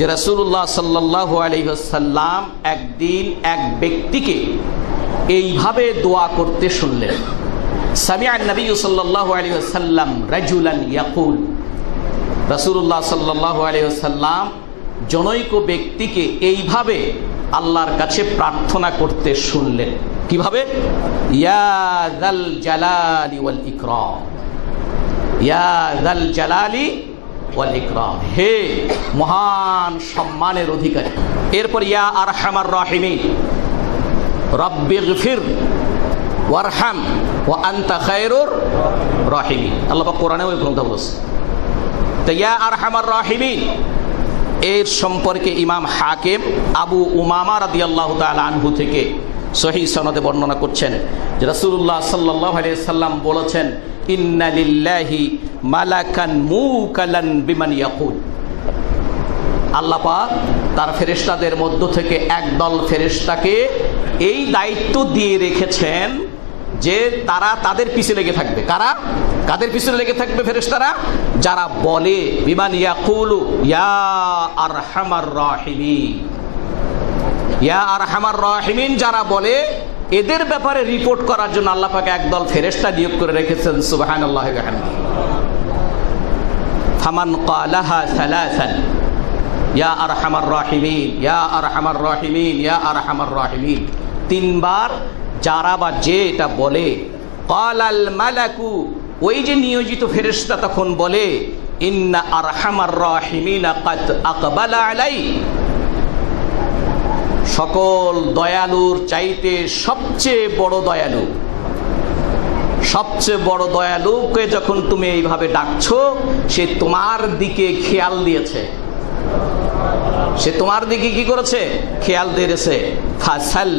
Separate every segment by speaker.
Speaker 1: যে রাসূলুল্লাহ সাল্লাল্লাহু আলাইহি ওয়াসাল্লাম একদিন এক ব্যক্তিকে এইভাবে দোয়া করতে শুনলেন। ইয়াকুল। জনৈক ব্যক্তিকে এইভাবে আল্লাহর কাছে প্রার্থনা করতে শুনলেন। কীভাবে? ইয়া দাল জালালি ওয়াল ইকরাম। ইয়া দাল জালালি হে মহান সম্মানের অধিকারী, এরপর ইয়া আরহামার রাহিমিন রব্বিগফির ওয়ারহাম ওয়া আনতা খায়রুর রাহিমিন। আল্লাহ কোরআনে ওই কথা বলেছে। তো ইয়া আরহামার রাহিমিন, এর সম্পর্কে ইমাম হাকিম আবু উমামা রাদিয়াল্লাহু তাআলা আনহু থেকে সহি সনদে বর্ণনা করছেন যে রাসূলুল্লাহ সাল্লাল্লাহু আলাইহি সাল্লাম বলেছেন, ইন্না লিল্লাহি মালাকান মুকালান বিমান ইয়াকুল। আল্লাহ তার ফেরেশতাদের মধ্য থেকে একদল ফেরেশতাকে এই দায়িত্ব দিয়ে রেখেছেন যে তারা তাদের পিছে লেগে থাকবে। কারা? কাদের পিছনে লেগে থাকবে ফেরেশতারা? যারা বলে, বিমান ইয়াকুলু, ইয়া আরহামার রাহিমিন। ইয়া যারা বলে, এদের ব্যাপারে রিপোর্ট করার জন্য আল্লাহ পাকে একদল ফেরেশতা নিয়োগ করে রেখেছেন ক্বালাহা সালাসান, ইয়া আরহামার রাহিমিন, ইয়া আরহামার রাহিমিন, ইয়া তিনবার যারা বা যে এটা বলে ওই যে নিয়োজিত তখন বলে রাহিমিন কাদ আকবালা আলাই সকল দয়ালুর চাইতে সবচেয়ে বড় দয়ালু। সবচেয়ে বড় দয়ালুকে যখন তুমি এইভাবে ডাকছো, সে তোমার দিকে খেয়াল দিয়েছে। সে তোমার দিকে কি করেছে? খেয়াল দিয়েছে। ফাসাল,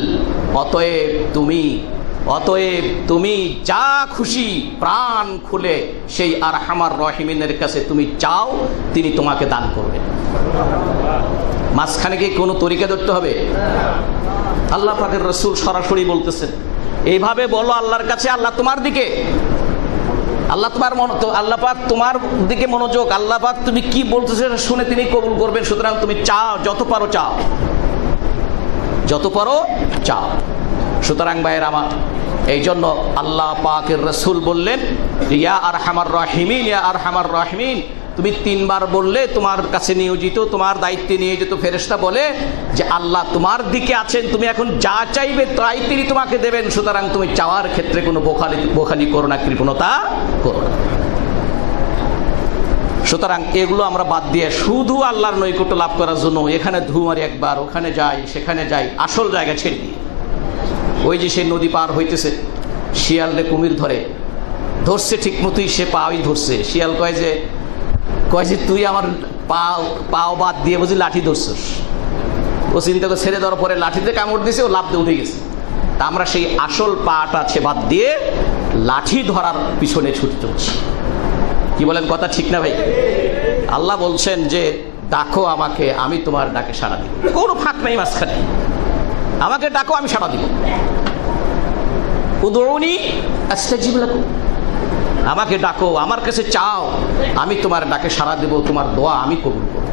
Speaker 1: অতএব তুমি অতএব তুমি যা খুশি প্রাণ খুলে সেই আর হামার রহিমিনের কাছে তুমি চাও, তিনি তোমাকে দান করবে। মাঝখানে কি কোনো তরিকা ধরতে হবে? আল্লাহ পাকের রসুল সরাসরি বলতেছেন, এইভাবে বলো আল্লাহর কাছে, আল্লাহ তোমার দিকে। আল্লাহ তোমার মন আল্লাহ পাক তোমার দিকে মনোযোগ, আল্লাহ পাক তুমি কি বলতেছে শুনে তিনি কবুল করবেন। সুতরাং তুমি চাও, যত পারো চাও। যত পারো চাও। সুতরাং ভাইয়ের আমার এই জন্য আল্লাহ পাকের রসুল বললেন, ইয়া আর হামার রাহিমিন, ইয়া আর হামার রাহিমিন। তুমি তিনবার বললে তোমার কাছে নিয়োজিত, তোমার দায়িত্বে নিয়োজিত ফেরেস্তা বলে যে, আল্লাহ তোমার দিকে আছেন, তুমি এখন যা চাইবে তাই তিনি তোমাকে দেবেন। সুতরাং তুমি চাওয়ার ক্ষেত্রে কোনো বোখালি বোখালি করো না, কৃপণতা করো না। সুতরাং এগুলো আমরা বাদ দিয়ে শুধু আল্লাহর নৈকট্য লাভ করার জন্য এখানে ধুমারি একবার, ওখানে যাই, সেখানে যাই, আসল জায়গা ছেড়ে দিই। ওই যে সে নদী পার হইতেছে, শিয়ালরে কুমির ধরে। ধরছে ঠিক মতোই সে পাওই ধরছে। শিয়াল কয় যে কয় যে তুই আমার পাও পাও বাদ দিয়ে বুঝি লাঠি ধরছস। ও চিন্তা করে ছেড়ে দেওয়ার পরে লাঠিতে কামড় দিয়েছে ও দিয়ে উঠে গেছে। তা আমরা সেই আসল পাটা আছে বাদ দিয়ে লাঠি ধরার পিছনে ছুটে চলছি। কি বলেন কথা ঠিক না ভাই? আল্লাহ বলছেন যে, ডাকো আমাকে, আমি তোমার ডাকে সারা দিই কোনো ফাঁক নাই মাঝখানে। আমাকে ডাকো, আমি সাড়া দিব। আমাকে ডাকো, আমার কাছে চাও, আমি তোমার ডাকে সাড়া দেব, তোমার দোয়া আমি কবুল করব।